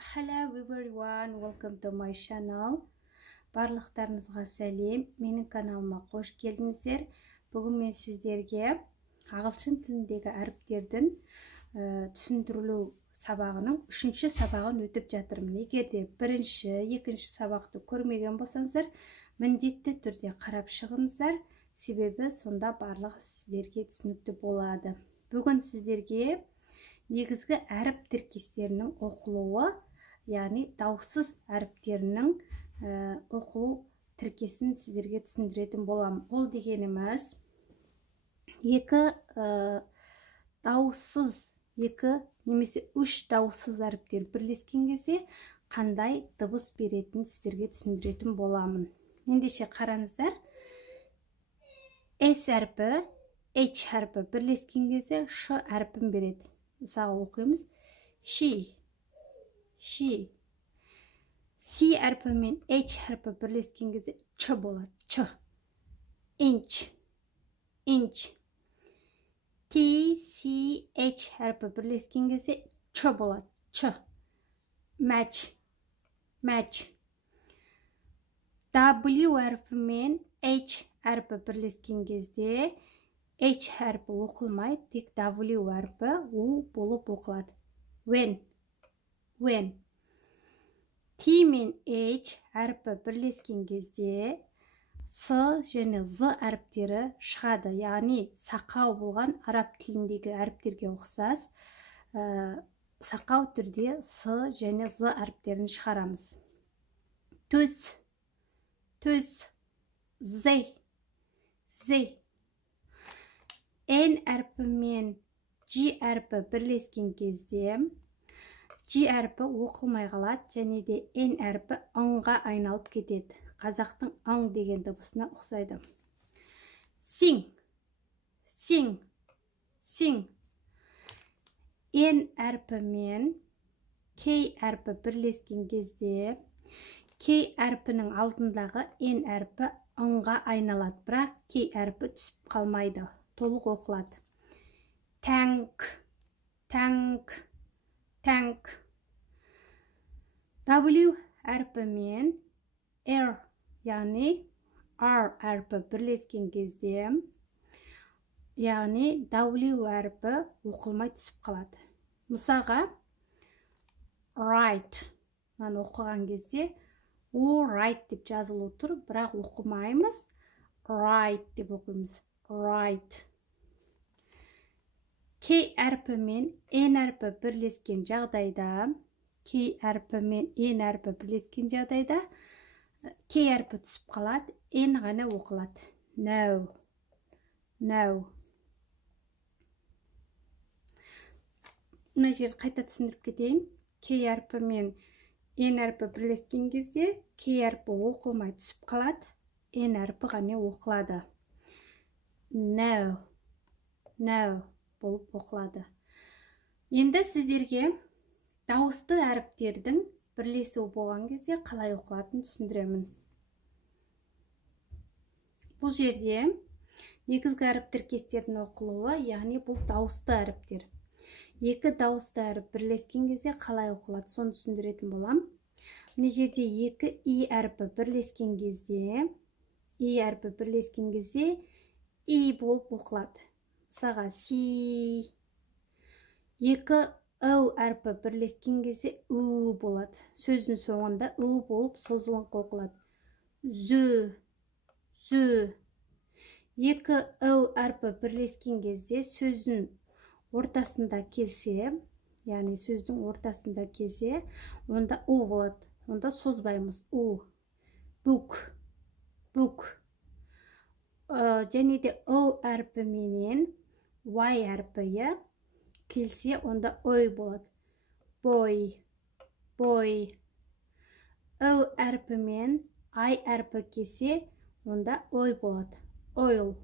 Hello everyone, welcome to my channel. Барлықтарыңызға сәлем. Менің каналыма қош келдіңіздер. Бүгін мен сіздерге ағылшын тіліндегі әріптердің түсіндірілу сабағының 3-ші сабағын өтіп жатырмын. Егер де 1-ші, 2-ші сабақты көрмеген болсаңыздар, міндетті түрде қарап шығыңыздар. Себебі сонда барлығы сіздерге түсінікті болады. Бүгін сіздерге негізгі әріп тіркестерінің оқылуы, яғни дауыссыз әріптерінің оқылу тіркесін сіздерге түсіндіретін боламын. Ол дегеніміз, екі дауыссыз, немесе 3 дауыссыз әріптер бірлескен кезде қандай дыбыс беретінін сіздерге түсіндіретін боламын. Ендеше қараңыздар, S әрпі, H әрпі бірлескен кезде Ш әрпін береді. Мысалы оқимыз. She. C әрпі мен H әрпі бірлескен кезде Ч болады. Ч. Inch. T, C, H әрпі бірлескен кезде Ч болады. Ч. Match. W әрпі мен H әрпі бірлескен кезде H әрпі оқылмайды, тек W әрпі U болып оқылады. When. T мен H әрпі бірлескен кезде S және Z әріптері шығады. Яғни сақау болған араб тіліндегі әріптерге ұқсас, сақау түрде S және Z әріптерін шығарамыз. Төз. Z. N әрпі мен G әрпі бірлескен кезде G әрпі оқылмай қалады, және де N әрпі ыңға айналып кетеді. Қазақтың ың деген дыбысына ұқсайды. Sing. N әрпі мен K әрпі бірлескен кезде K әрпінің алдындағы N әрпі ыңға айналады, бірақ K әрпі түсіп қалмайды. Толық оқылады. Tank. W әрпі мен R, яғни R әрпі бірлескен кезде, яғни W әрпі оқылмай түсіп қалады. Мысалға, right. Мен оқыған кезде right деп жазылып тұр, бірақ оқымаймыз. Right деп оқимыз. Right. K әрпі мен N әрпі бірлескен жағдайда, K әрпі мен N әрпі бірлескен жағдайда, K әрпі түсіп қалады, N ғана оқылады. No. Мына жерді қайта түсіндіріп кетейін. K әрпі мен N әрпі бірлескен кезде, K әрпі оқылмай түсіп қалады, N әрпі ғана оқылады. No болып оқылады. Енді сіздерге дауысты әріптердің бірлесуі болған кезде қалай оқылатынын түсіндіремін. Бұл жерде негізгі әріп тіркестердің оқылуы, яғни бұл дауысты әріптер. Екі дауысты әріп бірлескен кезде қалай оқылады, соны түсіндіретін болам. Мына жерде екі I әрпі бірлескен кезде, I болып оқылады. Мысалға, си. Екі О әрпі бірлескен кезде U болады. Сөздің соңында U болып созылыңқы оқылады. Зө. Екі О әрпі бірлескен кезде сөздің ортасында келсе, яғни сөздің ортасында келсе, онда U болады. Онда созбаймыз. U. Book. Және де O әрпі менен Y әрпі келсе, онда ой болады. Boy. O әрпі мен I әрпі келсе, онда ой болады. Oil.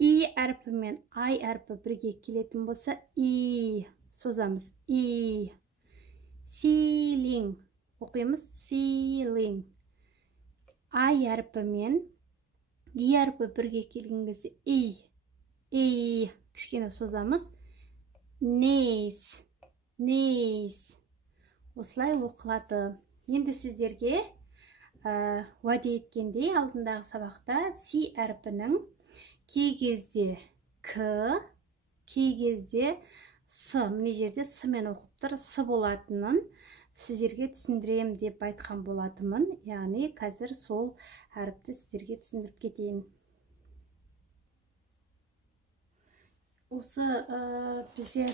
I әрпі мен I әрпі бірге келетін болса, I созамыз. I. Ceiling. Оқимыз. Ceiling. I әрпі мен I әрпі бірге келген кезде I кішкене созамыз. Niece. nice. Осылай оқылады. Енді сіздерге уәде еткендей алдындағы сабақта си әрпінің кей кезде к, кей кезде с, міне жерде с мен оқып тұр, с болатынын сіздерге түсіндірем деп айтқан болатымын. Яғни қазір сол әріпті сіздерге түсіндіріп кетейін. Осы бізде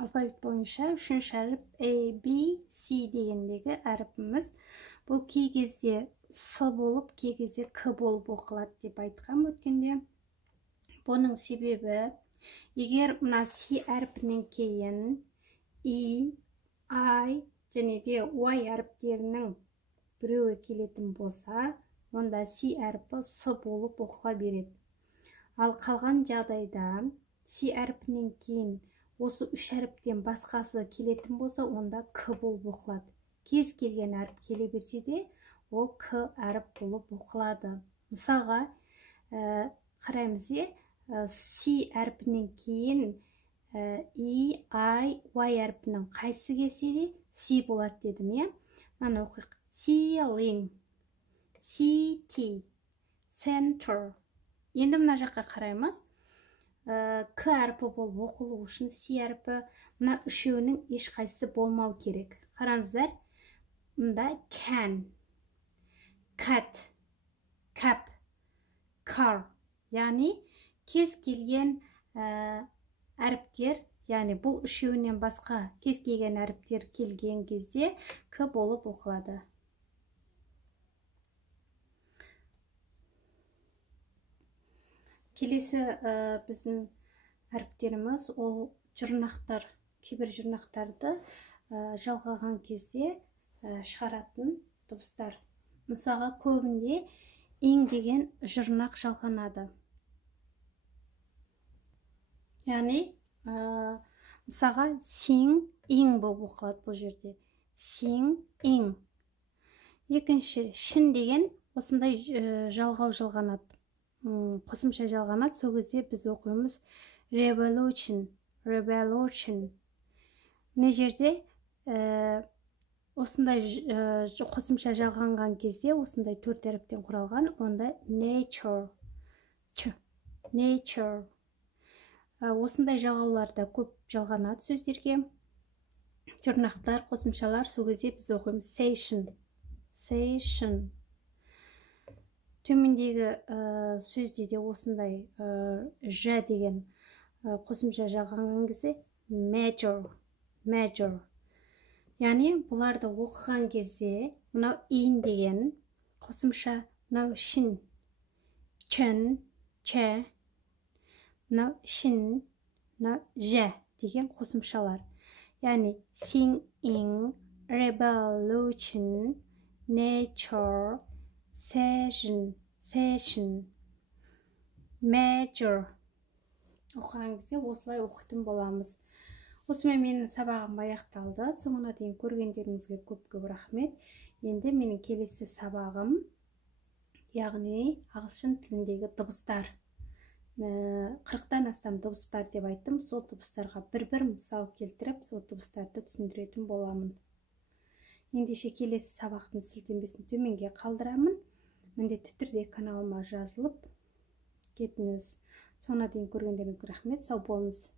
алфавит бойынша үшінші әріп A, B, C дегендегі әріпіміз. Бұл кей кезде с болып, кей кезде к болып оқылады деп айтқан өткенде. Бұның себебі, егер мына C әрпінен кейін I, I және де Y әріптерінің біреуі келетін болса, онда C әрпі с болып оқыла береді. Ал қалған жағдайда C әрпінен кейін осы үш әріптен басқасы келетін болса, онда к болып оқылады. Кез келген әріп келе берсе де, ол к әріп болып оқылады. Мысалға, қараймыз C әрпінен кейін I, I, Y әрпінің қайсы келсе де C болады дедім. Мына оқиық. Ceiling, city, center. Енді мына жаққа қараймыз. К әрпі болып оқылу үшін C әрпі мына үшеуінің ешқайсысы болмау керек. Қараңыздар, мұнда can, cat, cap, car. Яғни кез келген әріптер, яғни бұл үшеуінен басқа кез келген әріптер келген кезде к болып оқылады. Келесі біздің әріптеріміз ол жұрнақтар. Кейбір жұрнақтарды жалғаған кезде шығаратын дыбыстар. Мысалға, көбінде ing деген жұрнақ жалғанады. Яғни, мысалға, sing, ing болып оқылады бұл жерде. Sing, ing. Екінші, шін деген осындай жалғау жалғанады. Қосымша жалғанады, сол кезде біз оқимыз revolution, revolution. Міне жерде осындай қосымша жалғанған кезде, осындай төрт әріптен құралған, онда nature, nature. Осындай жалғауларда көп жалғанады сөздерге. Жұрнақтар, қосымшалар, сол кезде біз оқимыз station, station. Төмендегі сөзде де осындай ж деген қосымша жалғанған кезде major, major. Яғни бұларды оқыған кезде мынау ин деген қосымша, мынау шін, чын, чә, мынау шін, мынау ж деген қосымшалар. Яғни sing, ing, revolution, nature, session, session, major. Оқыған кезде осылай оқитын боламыз. Осымен менің сабағым аяқталды. Соңына дейін көргендеріңізге көп рахмет. Енді менің келесі сабағым, яғни ағылшын тіліндегі дыбыстар. 40-тан астам дыбыс бар деп айттым. Сол дыбыстарға бір мысал келтіріп, сол дыбыстарды түсіндіретін боламын. Ендеше келесі сабақтың сілтемесін төменге қалдырамын. Міндетті түрде каналыма жазылып кетіңіз. Соңына дейін көргендеріңізге рахмет. Сау болыңыз.